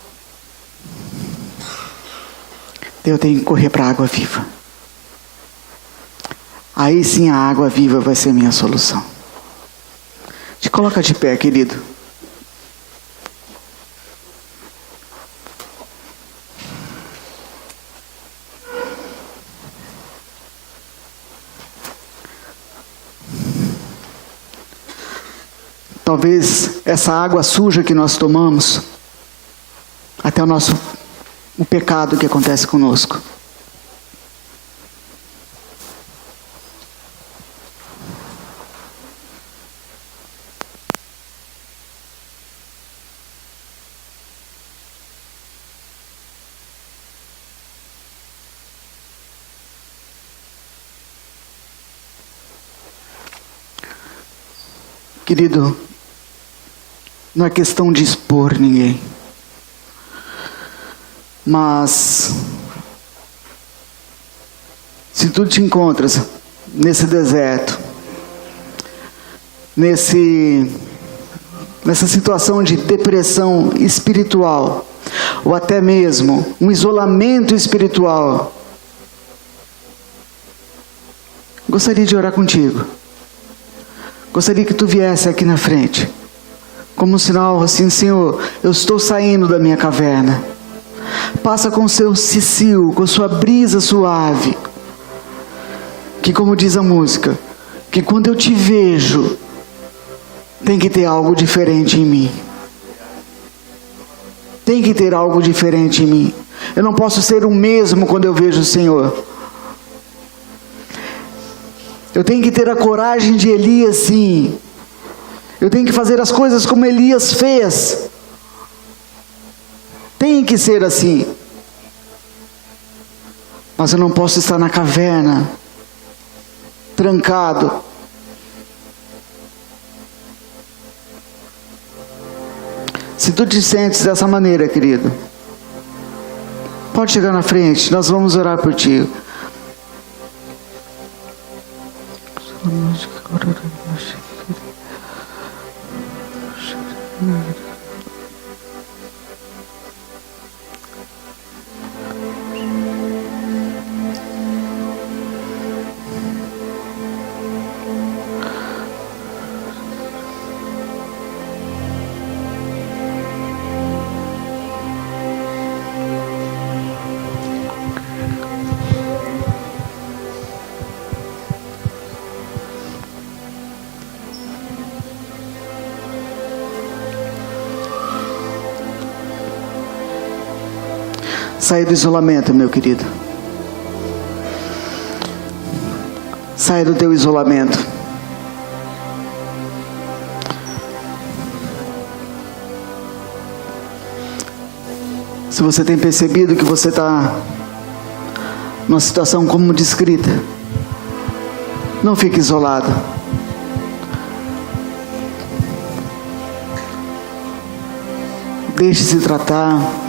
eu tenho que correr para a água viva. Aí sim a água viva vai ser minha solução. Te coloca de pé, querido. Talvez essa água suja que nós tomamos, até o pecado que acontece conosco. Querido, não é questão de expor ninguém, mas se tu te encontras nesse deserto, nessa situação de depressão espiritual, ou até mesmo um isolamento espiritual, gostaria de orar contigo. Gostaria que tu viesse aqui na frente, como um sinal assim: Senhor, eu estou saindo da minha caverna. Passa com o seu cicio, com sua brisa suave, que, como diz a música, que quando eu te vejo, tem que ter algo diferente em mim. Tem que ter algo diferente em mim. Eu não posso ser o mesmo quando eu vejo o Senhor. Eu tenho que ter a coragem de Elias, sim. Eu tenho que fazer as coisas como Elias fez. Tem que ser assim. Mas eu não posso estar na caverna, trancado. Se tu te sentes dessa maneira, querido, pode chegar na frente, nós vamos orar por ti. Saia do isolamento, meu querido. Saia do teu isolamento. Se você tem percebido que você está numa situação como descrita, não fique isolado. Deixe-se tratar.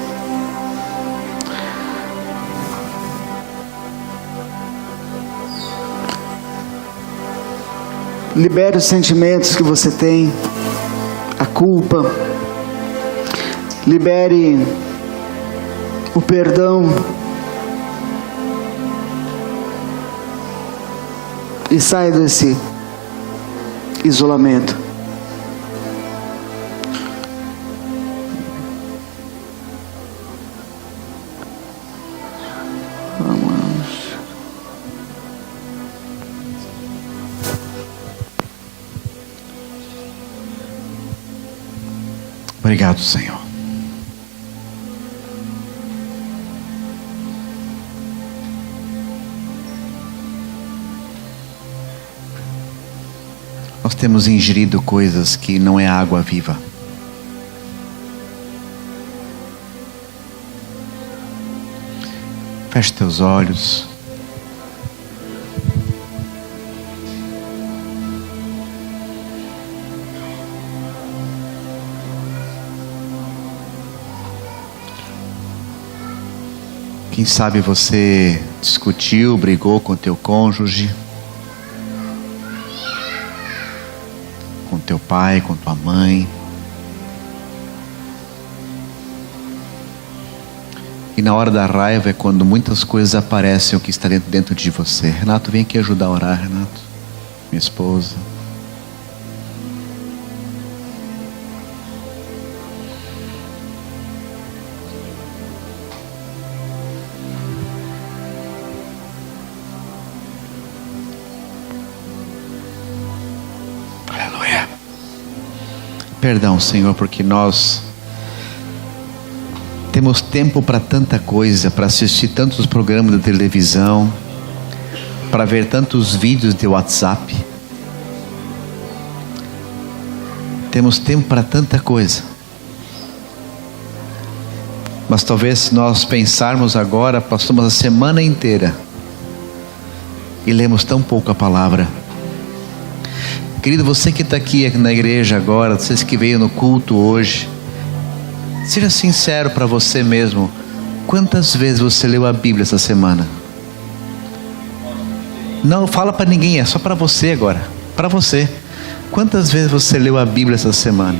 Libere os sentimentos que você tem, a culpa. Libere o perdão. E saia desse isolamento. Obrigado, Senhor. Nós temos ingerido coisas que não é água viva. Feche teus olhos. Quem sabe você discutiu, brigou com teu cônjuge, com teu pai, com tua mãe. E na hora da raiva é quando muitas coisas aparecem o que está dentro de você. Renato, vem aqui ajudar a orar, Renato. Minha esposa. Perdão, Senhor, porque nós temos tempo para tanta coisa, para assistir tantos programas de televisão, para ver tantos vídeos de WhatsApp. Temos tempo para tanta coisa. Mas talvez se nós pensarmos agora, passamos a semana inteira e lemos tão pouco a palavra. Querido, você que está aqui na igreja agora, vocês que veio no culto hoje, seja sincero para você mesmo. Quantas vezes você leu a Bíblia essa semana? Não fala para ninguém, é só para você agora. Para você. Quantas vezes você leu a Bíblia essa semana?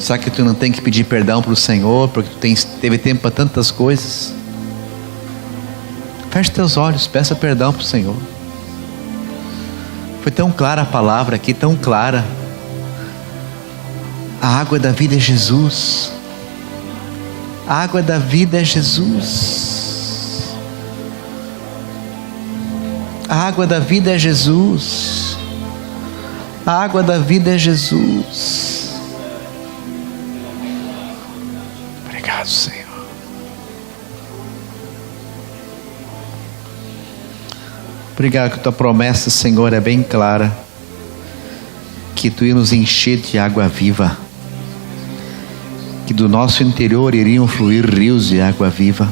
Será que tu não tem que pedir perdão para o Senhor porque tu teve tempo para tantas coisas? Feche teus olhos, peça perdão para o Senhor. Foi tão clara a palavra aqui, tão clara. A água da vida é Jesus. A água da vida é Jesus. A água da vida é Jesus. A água da vida é Jesus. Obrigado, Senhor. Obrigado que tua promessa, Senhor, é bem clara. Que tu ia nos encher de água viva. Que do nosso interior iriam fluir rios de água viva.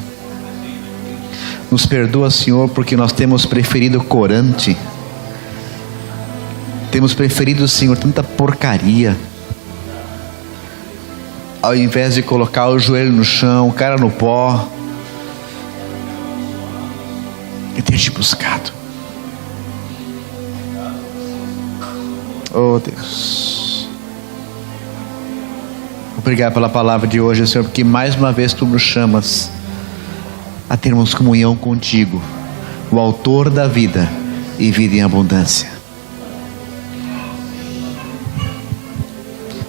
Nos perdoa, Senhor, porque nós temos preferido corante. Temos preferido, Senhor, tanta porcaria. Ao invés de colocar o joelho no chão, cara no pó, e ter te buscado. Oh Deus, obrigado pela palavra de hoje, Senhor, porque mais uma vez tu nos chamas a termos comunhão contigo, o autor da vida e vida em abundância.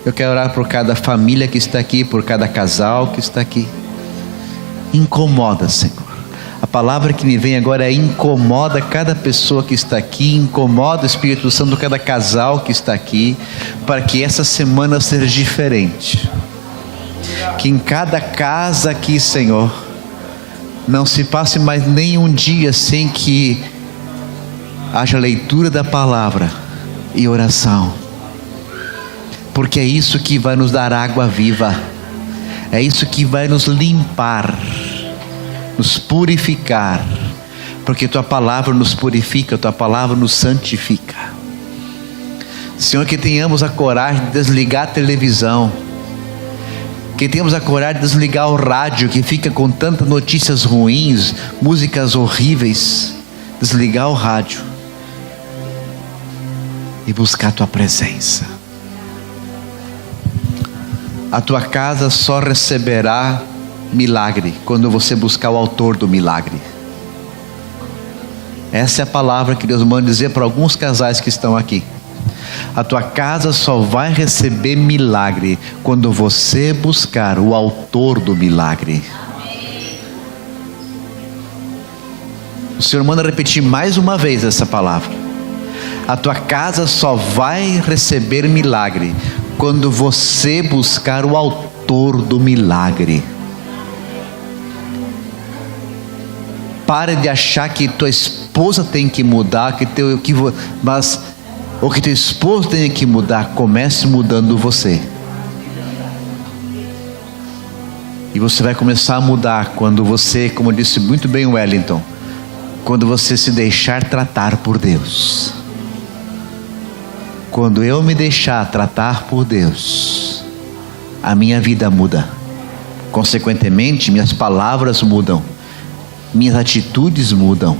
Eu quero orar por cada família que está aqui, por cada casal que está aqui. Incomoda, Senhor. A palavra que me vem agora é incomoda cada pessoa que está aqui, incomoda o Espírito Santo cada casal que está aqui, para que essa semana seja diferente. Que em cada casa aqui, Senhor, não se passe mais nenhum dia sem que haja leitura da palavra e oração. Porque é isso que vai nos dar água viva, é isso que vai nos limpar, nos purificar, porque tua palavra nos purifica, tua palavra nos santifica. Senhor, que tenhamos a coragem de desligar a televisão, que tenhamos a coragem de desligar o rádio que fica com tantas notícias ruins, músicas horríveis. Desligar o rádio e buscar a tua presença. A tua casa só receberá milagre quando você buscar o autor do milagre. Essa é a palavra que Deus manda dizer para alguns casais que estão aqui. A tua casa só vai receber milagre quando você buscar o autor do milagre. O Senhor manda repetir mais uma vez essa palavra. A tua casa só vai receber milagre quando você buscar o autor do milagre. Pare de achar que tua esposa tem que mudar, mas o que teu esposo tem que mudar, comece mudando você. E você vai começar a mudar quando você, como disse muito bem o Wellington, quando você se deixar tratar por Deus. Quando eu me deixar tratar por Deus, a minha vida muda. Consequentemente, minhas palavras mudam, minhas atitudes mudam,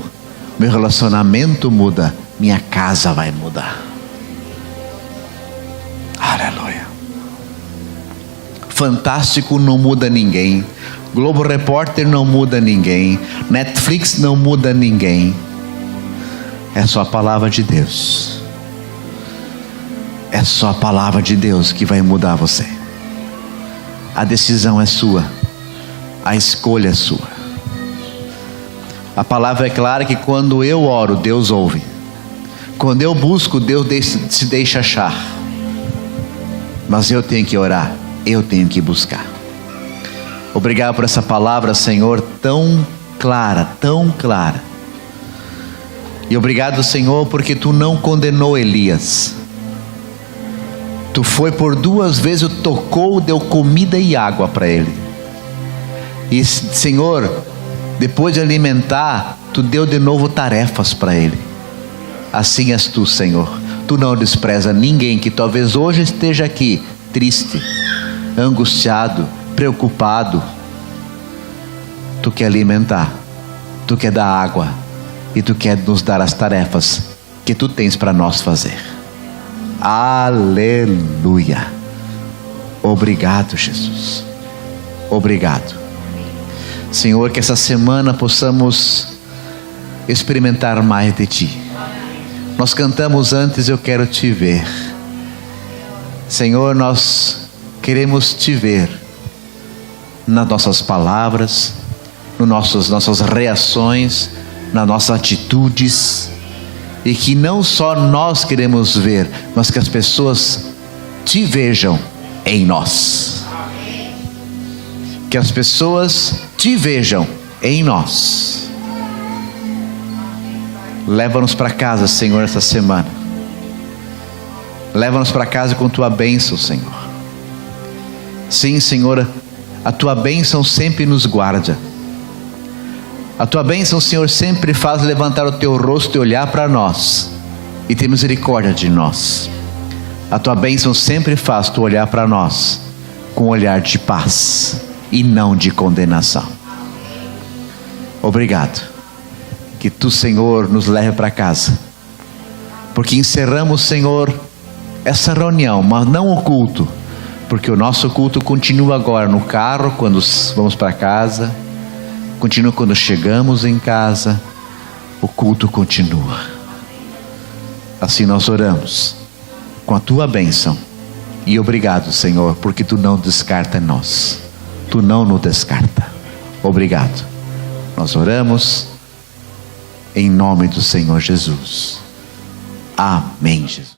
meu relacionamento muda, minha casa vai mudar. Aleluia. Fantástico não muda ninguém, Globo Repórter não muda ninguém, Netflix não muda ninguém. É só a palavra de Deus. É só a palavra de Deus que vai mudar você. A decisão é sua, a escolha é sua. A palavra é clara que quando eu oro, Deus ouve. Quando eu busco, Deus se deixa achar. Mas eu tenho que orar, eu tenho que buscar. Obrigado por essa palavra, Senhor, tão clara, tão clara. E obrigado, Senhor, porque tu não condenou Elias. Tu foi por 2 vezes, tocou, deu comida e água para ele. E Senhor, depois de alimentar Tu deu de novo tarefas para ele. Assim és tu, Senhor. Tu não despreza ninguém que talvez hoje esteja aqui triste, angustiado, preocupado. Tu quer alimentar, tu quer dar água e tu quer nos dar as tarefas que tu tens para nós fazer. Aleluia. Obrigado, Jesus. Obrigado. Senhor, que essa semana possamos experimentar mais de Ti. Nós cantamos antes, eu quero Te ver. Senhor, nós queremos Te ver nas nossas palavras, nas nossas reações, nas nossas atitudes. E que não só nós queremos ver, mas que as pessoas Te vejam em nós. Que as pessoas Te vejam em nós. Leva-nos para casa, Senhor, essa semana. Leva-nos para casa com Tua bênção, Senhor. Sim, Senhor, a Tua bênção sempre nos guarda. A Tua bênção, Senhor, sempre faz levantar o Teu rosto e olhar para nós e ter misericórdia de nós. A Tua bênção sempre faz Tu olhar para nós com um olhar de paz e não de condenação. Obrigado. Que Tu, Senhor, nos leve para casa, porque encerramos, Senhor, essa reunião, mas não o culto, porque o nosso culto continua agora no carro, quando vamos para casa, continua quando chegamos em casa, o culto continua. Assim nós oramos, com a Tua bênção, e obrigado, Senhor, porque Tu não descarta nós, Tu não nos descarta. Obrigado. Nós oramos em nome do Senhor Jesus. Amém, Jesus.